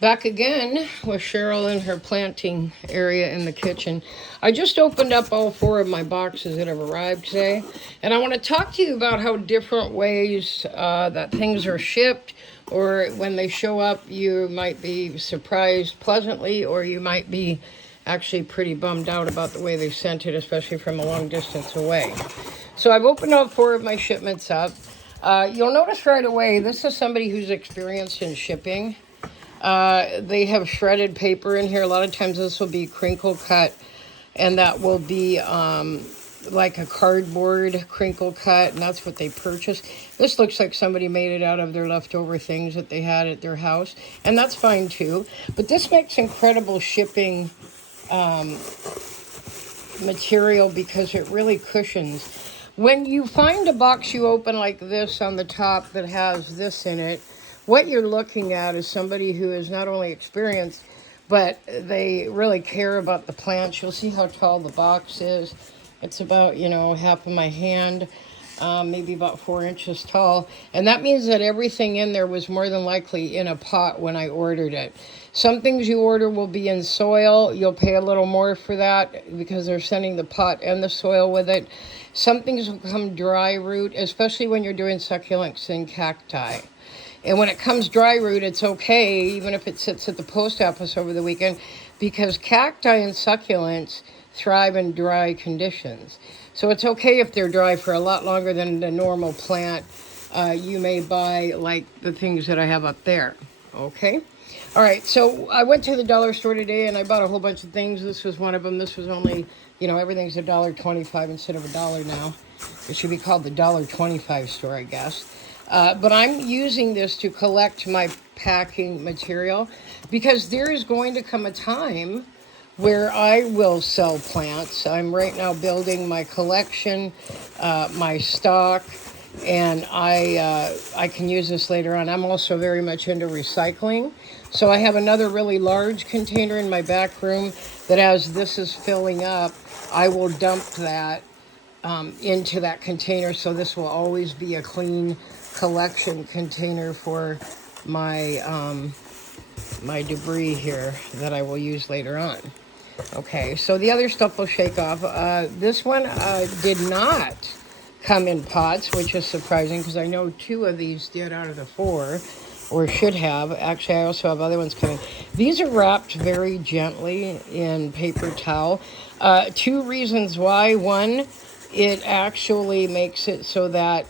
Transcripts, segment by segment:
Back again with Cheryl in her planting area in the kitchen. I just opened up all four of my boxes that have arrived today, and I want to talk to you about how different ways that things are shipped, or when they show up, you might be surprised pleasantly, or you might be actually pretty bummed out about the way they sent it, especially from a long distance away. So I've opened all four of my shipments up. You'll notice right away, this is somebody who's experienced in shipping. They have shredded paper in here. A lot of times this will be crinkle cut, and that will be like a cardboard crinkle cut, and that's what they purchased. This looks like somebody made it out of their leftover things that they had at their house, and that's fine too. But this makes incredible shipping material because it really cushions. When you find a box you open like this on the top that has this in it, what you're looking at is somebody who is not only experienced, but they really care about the plants. You'll see how tall the box is. It's about, half of my hand, maybe about 4 inches tall. And that means that everything in there was more than likely in a pot when I ordered it. Some things you order will be in soil. You'll pay a little more for that because they're sending the pot and the soil with it. Some things will come dry root, especially when you're doing succulents and cacti. And when it comes dry root, it's okay, even if it sits at the post office over the weekend, because cacti and succulents thrive in dry conditions. So it's okay if they're dry for a lot longer than the normal plant you may buy, like the things that I have up there. Okay? All right, so I went to the dollar store today and I bought a whole bunch of things. This was one of them. This was only, everything's $1.25 instead of $1 now. It should be called the $1.25 store, I guess. But I'm using this to collect my packing material because there is going to come a time where I will sell plants. I'm right now building my collection, my stock, and I can use this later on. I'm also very much into recycling. So I have another really large container in my back room that as this is filling up, I will dump that into that container. So this will always be a clean collection container for my my debris here that I will use later on. Okay, so the other stuff will shake off. This one did not come in pots, which is surprising because I know 2 of these did out of the 4, or should have. Actually, I also have other ones coming. These are wrapped very gently in paper towel. 2 reasons why. One, it actually makes it so that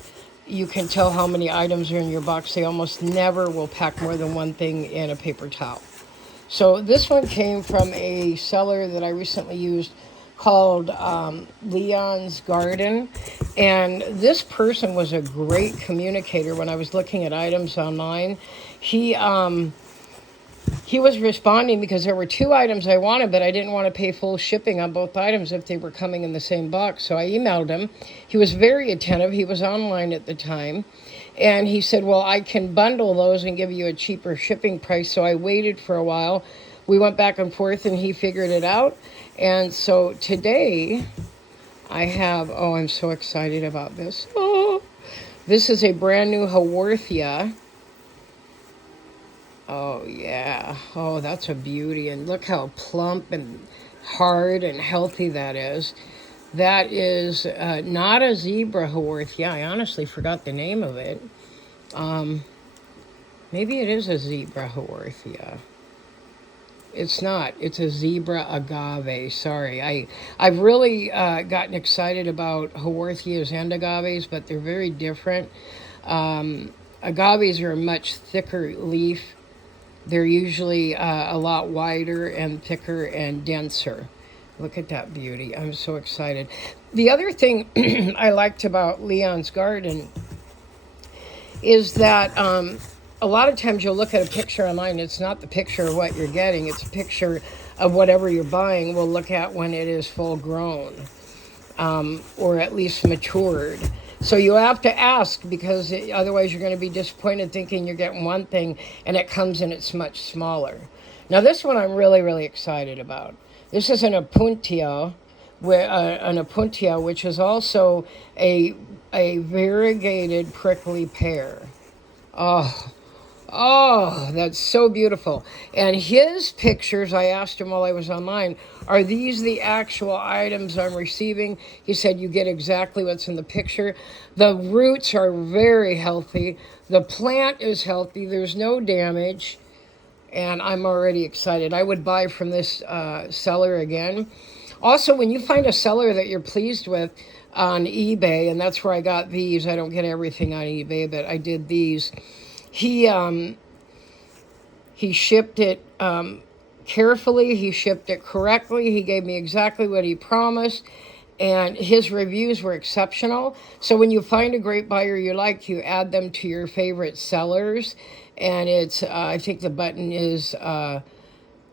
you can tell how many items are in your box. They almost never will pack more than one thing in a paper towel. So this one came from a seller that I recently used called Leon's Garden. And this person was a great communicator when I was looking at items online. He was responding because there were 2 items I wanted, but I didn't want to pay full shipping on both items if they were coming in the same box. So I emailed him. He was very attentive. He was online at the time. And he said, well, I can bundle those and give you a cheaper shipping price. So I waited for a while. We went back and forth and he figured it out. And so today I have, I'm so excited about this. Oh, this is a brand new Haworthia. Oh, yeah. Oh, that's a beauty. And look how plump and hard and healthy that is. That is not a zebra Haworthia. I honestly forgot the name of it. Maybe it is a zebra Haworthia. It's not. It's a zebra agave. Sorry. I've really gotten excited about Haworthias and agaves, but they're very different. Agaves are a much thicker leaf. They're usually a lot wider and thicker and denser. Look at that beauty. I'm so excited. The other thing I liked about Leon's Garden is that a lot of times you'll look at a picture online. It's not the picture of what you're getting. It's a picture of whatever you're buying. We'll look at when it is full grown or at least matured. So you have to ask because otherwise you're going to be disappointed thinking you're getting one thing and it comes and it's much smaller. Now this one I'm really, really excited about. This is an Opuntia, which is also a variegated prickly pear. Oh, Oh, that's so beautiful. And his pictures, I asked him while I was online, are these the actual items I'm receiving? He said, you get exactly what's in the picture. The roots are very healthy. The plant is healthy. There's no damage. And I'm already excited. I would buy from this seller again. Also, when you find a seller that you're pleased with on eBay, and that's where I got these. I don't get everything on eBay, but I did these. He he shipped it carefully. He shipped it correctly. He gave me exactly what he promised. And his reviews were exceptional. So when you find a great buyer you like, you add them to your favorite sellers. And it's, I think the button is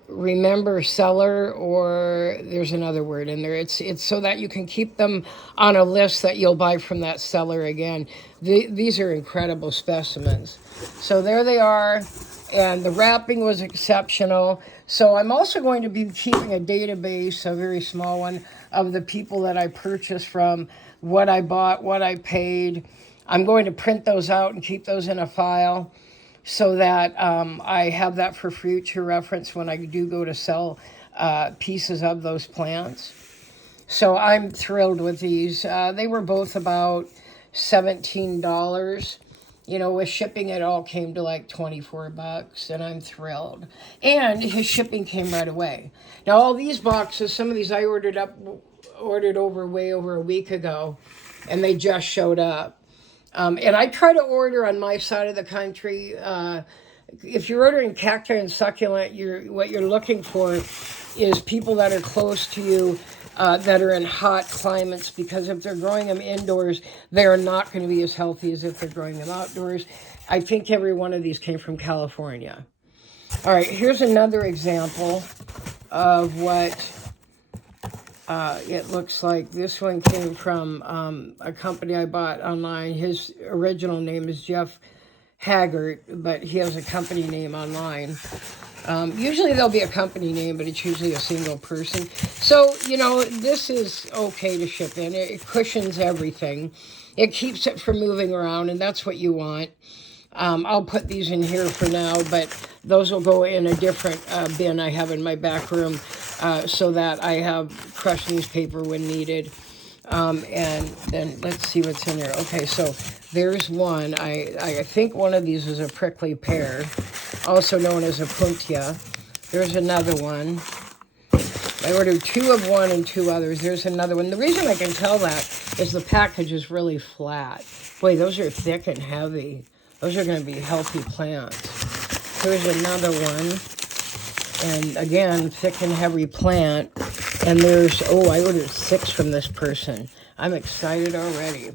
remember seller, or there's another word in there. It's so that you can keep them on a list that you'll buy from that seller again. These are incredible specimens. So there they are, and the wrapping was exceptional. So I'm also going to be keeping a database, a very small one, of the people that I purchased from, what I bought, what I paid. I'm going to print those out and keep those in a file, so that I have that for future reference when I do go to sell pieces of those plants. So I'm thrilled with these. They were both about $17. You know, with shipping, it all came to like 24 bucks, and I'm thrilled. And his shipping came right away. Now, all these boxes, some of these I ordered way over a week ago, and they just showed up. And I try to order on my side of the country. If you're ordering cacti and succulent, what you're looking for is people that are close to you, that are in hot climates, because if they're growing them indoors, they are not going to be as healthy as if they're growing them outdoors. I think every one of these came from California. All right, here's another example of what it looks like. This one came from a company I bought online. His original name is Jeff Haggart, but he has a company name online. Usually there'll be a company name, but it's usually a single person. So, you know, this is okay to ship in. It cushions everything. It keeps it from moving around, and that's what you want. I'll put these in here for now, but those will go in a different bin I have in my back room, so that I have crushed newspaper when needed. And then let's see what's in there. Okay, so there's one. I think one of these is a prickly pear, also known as a puntia. There's another one. I ordered 2 of one and 2 others. There's another one. The reason I can tell that is the package is really flat. Boy, those are thick and heavy. Those are going to be healthy plants. Here's another one. And again, thick and heavy plant. And there's, I ordered 6 from this person. I'm excited already.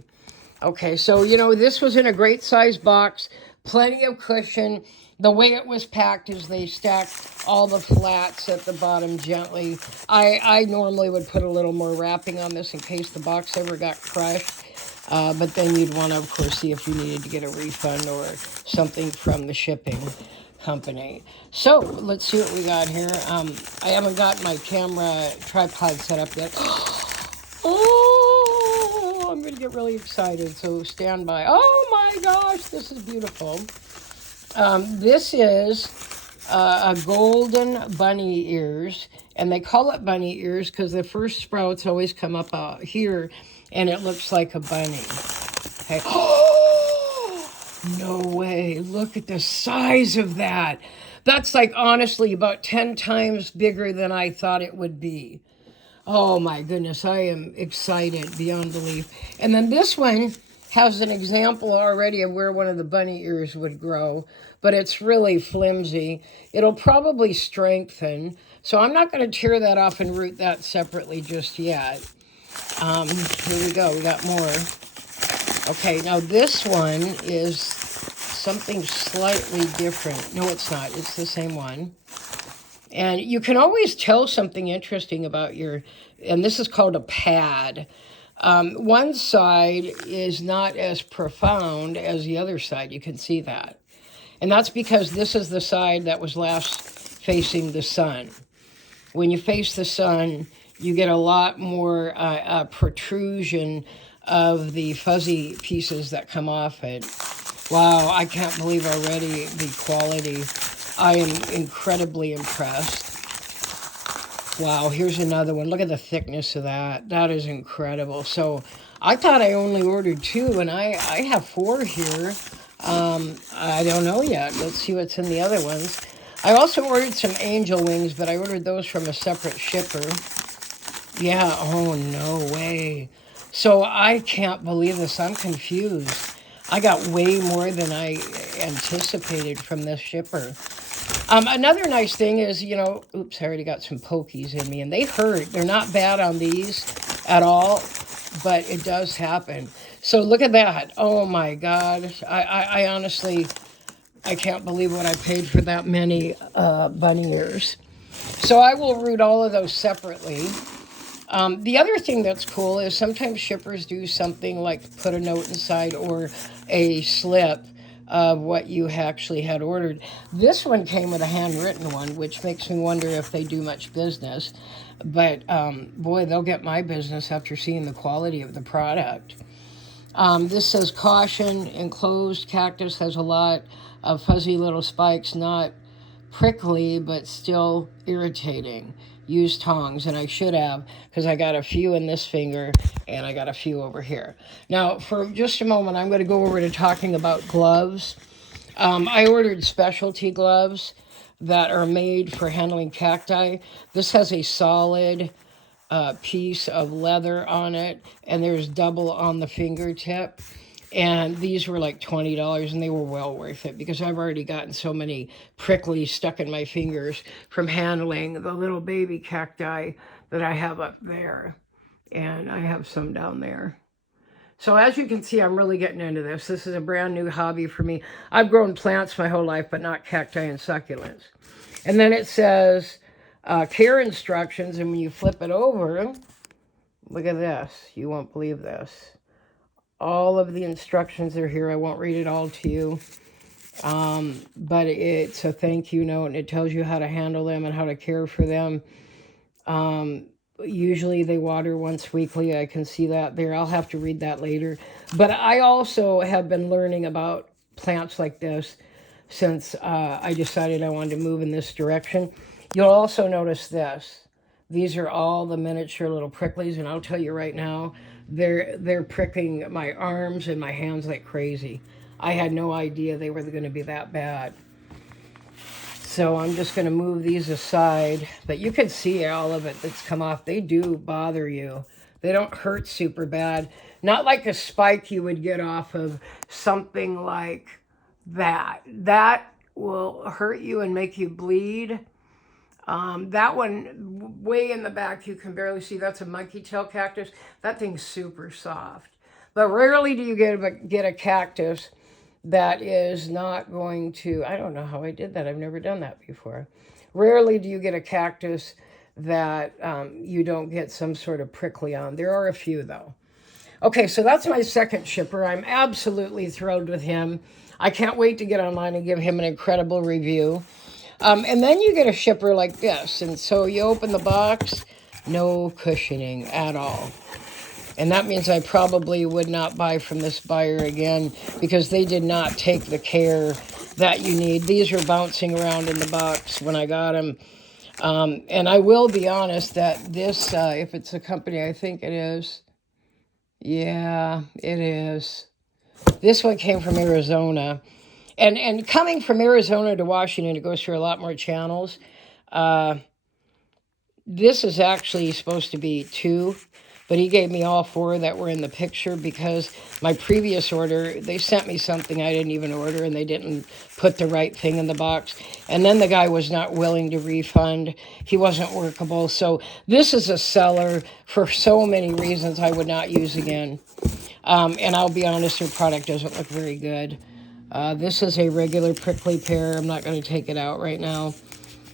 Okay, so, you know, this was in a great size box. Plenty of cushion. The way it was packed is they stacked all the flats at the bottom gently. I normally would put a little more wrapping on this in case the box ever got crushed. But then you'd want to, of course, see if you needed to get a refund or something from the shipping company. So let's see what we got here. I haven't got my camera tripod set up yet. Oh, I'm going to get really excited, so stand by. Oh my gosh, this is beautiful. This is a golden bunny ears, and they call it bunny ears because the first sprouts always come up out here, and it looks like a bunny. Okay. Oh, no way. Look at the size of that. That's like, honestly, about 10 times bigger than I thought it would be. Oh my goodness, I am excited beyond belief. And then this one has an example already of where one of the bunny ears would grow, but it's really flimsy. It'll probably strengthen, so I'm not going to tear that off and root that separately just yet. Here we go, we got more. Okay, now this one is something slightly different. No, it's not, it's the same one. And you can always tell something interesting about and this is called a pad. One side is not as profound as the other side. You can see that. And that's because this is the side that was last facing the sun. When you face the sun, you get a lot more protrusion of the fuzzy pieces that come off it. Wow, I can't believe already the quality. I am incredibly impressed. Wow, here's another one. Look at the thickness of that. That is incredible. So I thought I only ordered two, and I have four here. I don't know yet. Let's see what's in the other ones. I also ordered some angel wings, but I ordered those from a separate shipper. Yeah, oh no way. So I can't believe this. I'm confused. I got way more than I anticipated from this shipper. Another nice thing is, oops, I already got some pokies in me, and they hurt. They're not bad on these at all, but it does happen. So look at that. Oh my God. I honestly, I can't believe what I paid for that many bunny ears. So I will root all of those separately. The other thing that's cool is sometimes shippers do something like put a note inside or a slip of what you actually had ordered. This one came with a handwritten one, which makes me wonder if they do much business. But boy, they'll get my business after seeing the quality of the product. This says caution, enclosed cactus has a lot of fuzzy little spikes, not prickly, but still irritating. Use tongs, and I should have, because I got a few in this finger, and I got a few over here. Now, for just a moment, I'm going to go over to talking about gloves. I ordered specialty gloves that are made for handling cacti. This has a solid piece of leather on it, and there's double on the fingertip. And these were like $20, and they were well worth it because I've already gotten so many pricklies stuck in my fingers from handling the little baby cacti that I have up there. And I have some down there. So as you can see, I'm really getting into this. This is a brand new hobby for me. I've grown plants my whole life, but not cacti and succulents. And then it says care instructions, and when you flip it over, look at this. You won't believe this. All of the instructions are here. I won't read it all to you. But it's a thank you note, and it tells you how to handle them and how to care for them. Usually they water once weekly. I can see that there. I'll have to read that later. But I also have been learning about plants like this since I decided I wanted to move in this direction. You'll also notice this. These are all the miniature little pricklies, and I'll tell you right now, they're pricking my arms and my hands like crazy. I had no idea they were going to be that bad. So I'm just going to move these aside. But you can see all of it that's come off. They do bother you. They don't hurt super bad. Not like a spike you would get off of something like that. That will hurt you and make you bleed. That one, way in the back, you can barely see. That's a monkey tail cactus. That thing's super soft. But rarely do you get a cactus that is not going to, I don't know how I did that. I've never done that before. Rarely do you get a cactus that you don't get some sort of prickly on. There are a few, though. Okay, so that's my second shipper. I'm absolutely thrilled with him. I can't wait to get online and give him an incredible review. And then you get a shipper like this. And so you open the box, no cushioning at all. And that means I probably would not buy from this buyer again because they did not take the care that you need. These are bouncing around in the box when I got them. And I will be honest that this, if it's a company, I think it is. Yeah, it is. This one came from Arizona. And coming from Arizona to Washington, it goes through a lot more channels. This is actually supposed to be 2, but he gave me all 4 that were in the picture because my previous order, they sent me something I didn't even order, and they didn't put the right thing in the box. And then the guy was not willing to refund. He wasn't workable. So this is a seller for so many reasons I would not use again. And I'll be honest, their product doesn't look very good. This is a regular prickly pear. I'm not going to take it out right now.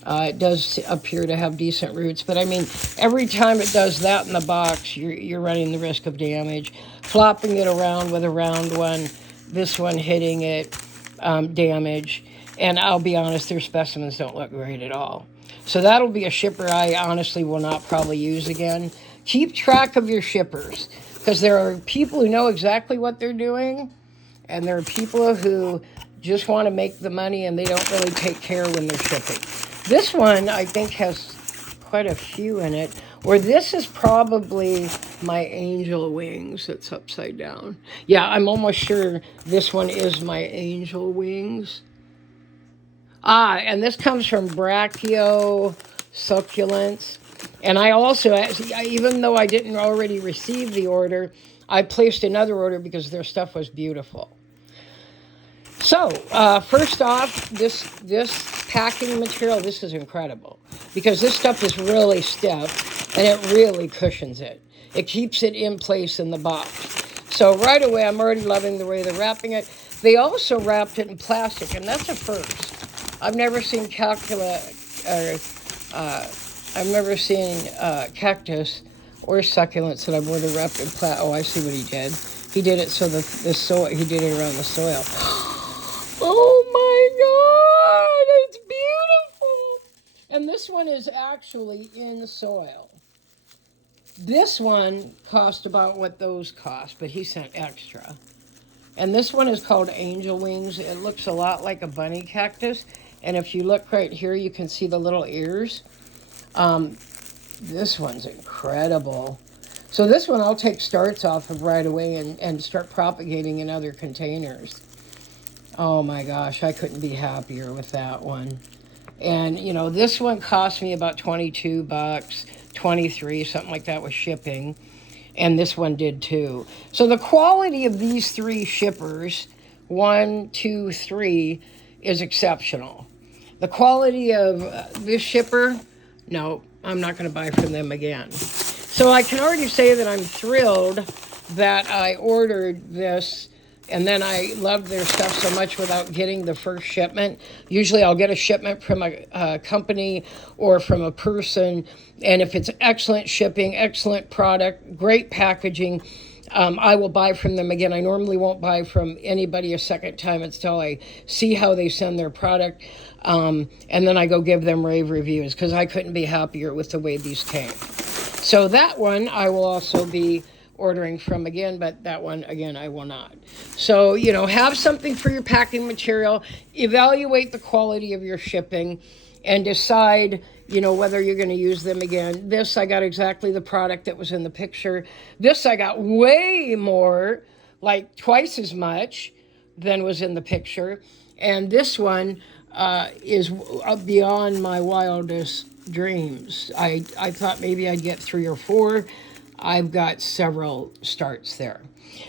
It does appear to have decent roots, but I mean, every time it does that in the box, you're running the risk of damage. Flopping it around with a round one, this one hitting it, damage. And I'll be honest, their specimens don't look great at all. So that'll be a shipper I honestly will not probably use again. Keep track of your shippers, because there are people who know exactly what they're doing, And there are people who just want to make the money and they don't really take care when they're shipping. This one, I think, has quite a few in it. Or this is probably my angel wings that's upside down. Yeah, I'm almost sure this one is my angel wings. Ah, and this comes from Brachio Succulents. And I also, even though I didn't already receive the order, I placed another order because their stuff was beautiful. So, first off, this packing material, this is incredible because this stuff is really stiff and it really cushions it. It keeps it in place in the box. So right away, I'm already loving the way they're wrapping it. They also wrapped it in plastic, and that's a first. I've never seen I've never seen cactus or succulents that I've ordered wrapped in plastic. Oh, I see what he did. He did it so the soil. He did it around the soil. Oh my God, it's beautiful. And this one is actually in soil. This one cost about what those cost, but he sent extra. And this one is called Angel Wings. It looks a lot like a bunny cactus. And if you look right here, you can see the little ears. This one's incredible. So this one I'll take starts off of right away and start propagating in other containers. Oh my gosh, I couldn't be happier with that one. And, you know, this one cost me about $22, 23, something like that with shipping. And this one did too. So the quality of these three shippers, 1, 2, 3, is exceptional. The quality of this shipper, no, I'm not going to buy from them again. So I can already say that I'm thrilled that I ordered this, and then I loved their stuff so much without getting the first shipment. Usually I'll get a shipment from a company or from a person, and if it's excellent shipping, excellent product, great packaging, I will buy from them again. I normally won't buy from anybody a second time until I see how they send their product, and then I go give them rave reviews because I couldn't be happier with the way these came. So that one I will also be ordering from again, but that one, again, I will not. So, you know, have something for your packing material, evaluate the quality of your shipping, and decide, you know, whether you're going to use them again. This, I got exactly the product that was in the picture. This, I got way more, like twice as much than was in the picture. And this one is beyond my wildest dreams. I thought maybe I'd get 3 or 4. I've got several starts there.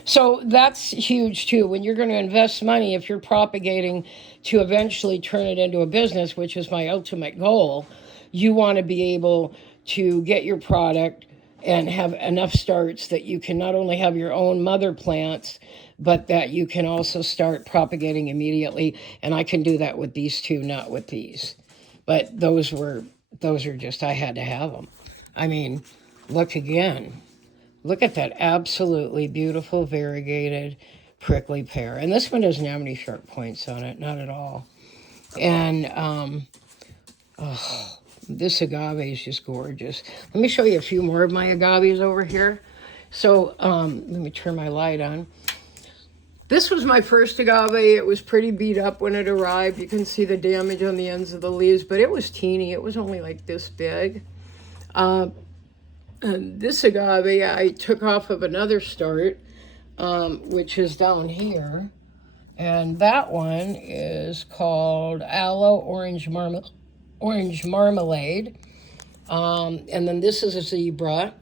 So that's huge too. When you're going to invest money, if you're propagating to eventually turn it into a business, which is my ultimate goal, you want to be able to get your product and have enough starts that you can not only have your own mother plants, but that you can also start propagating immediately. And I can do that with these two, not with these. But those are just, I had to have them. I mean, look again. Look at that absolutely beautiful, variegated, prickly pear. And this one doesn't have any sharp points on it, not at all. And this agave is just gorgeous. Let me show you a few more of my agaves over here. So let me turn my light on. This was my first agave. It was pretty beat up when it arrived. You can see the damage on the ends of the leaves, but it was teeny. It was only like this big. And this agave I took off of another start, which is down here. And that one is called Aloe Orange Marmalade. And then this is a zebra.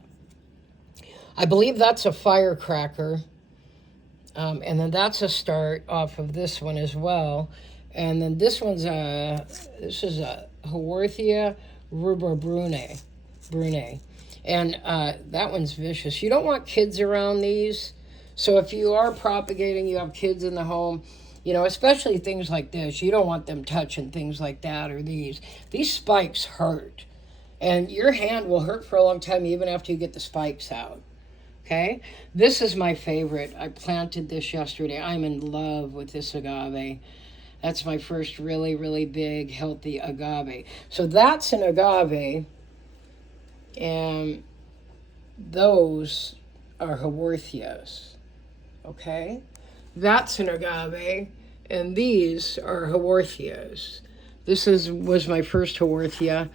I believe that's a firecracker. And then that's a start off of this one as well. And then this is a Haworthia rubra brune. And that one's vicious. You don't want kids around these. So if you are propagating, you have kids in the home, you know, especially things like this, you don't want them touching things like that or these. These spikes hurt. And your hand will hurt for a long time even after you get the spikes out. Okay? This is my favorite. I planted this yesterday. I'm in love with this agave. That's my first really, really big, healthy agave. So that's an agave. And those are Haworthias, okay? That's an agave, and these are haworthias. Was my first haworthia.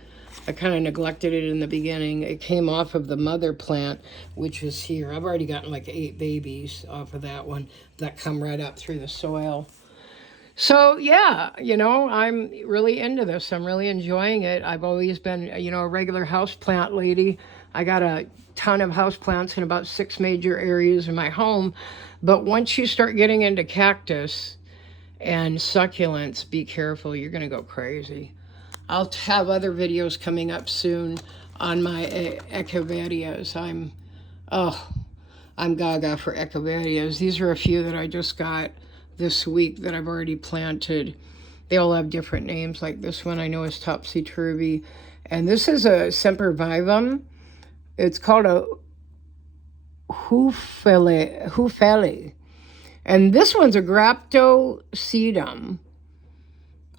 I kind of neglected it in the beginning. It came off of the mother plant, which is here. I've already gotten like 8 babies off of that one that come right up through the soil. So yeah, I'm really into this. I'm really enjoying it. I've always been, a regular houseplant lady. I got a ton of houseplants in about 6 major areas in my home. But once you start getting into cactus and succulents, be careful. You're going to go crazy. I'll have other videos coming up soon on my echeverias. I'm gaga for echeverias. These are a few that I just got this week that I've already planted. They all have different names. Like this one I know is topsy-turvy. And this is a sempervivum. It's called a hufeli. And this one's a graptosedum.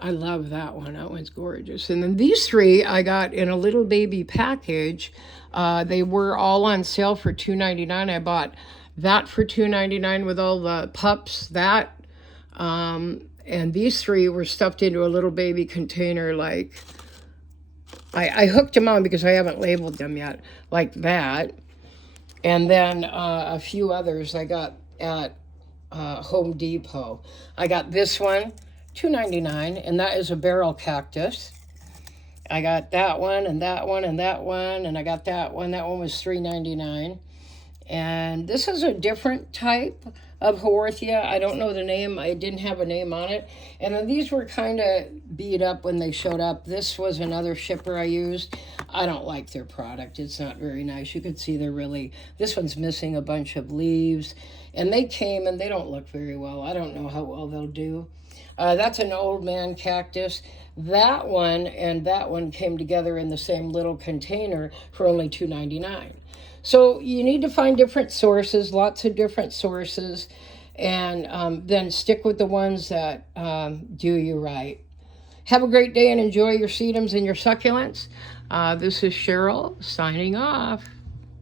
I love that one. That one's gorgeous. And then these 3 I got in a little baby package. They were all on sale for $2.99. I bought that for $2.99 with all the pups. And these 3 were stuffed into a little baby container. Like I hooked them on because I haven't labeled them yet, like that. And then a few others I got at Home Depot. I got this one, $2.99, and that is a barrel cactus. I got that one and that one and that one, and I got that one. That one was $3.99. And this is a different type of haworthia. I don't know the name. I didn't have a name on it. And then these were kind of beat up when they showed up. This was another shipper I used. I don't like their product. It's not very nice. You could see this one's missing a bunch of leaves. And they came and they don't look very well. I don't know how well they'll do. That's an old man cactus. That one and that one came together in the same little container for only $2.99. So you need to find different sources, lots of different sources, and then stick with the ones that do you right. Have a great day and enjoy your sedums and your succulents. This is Cheryl signing off.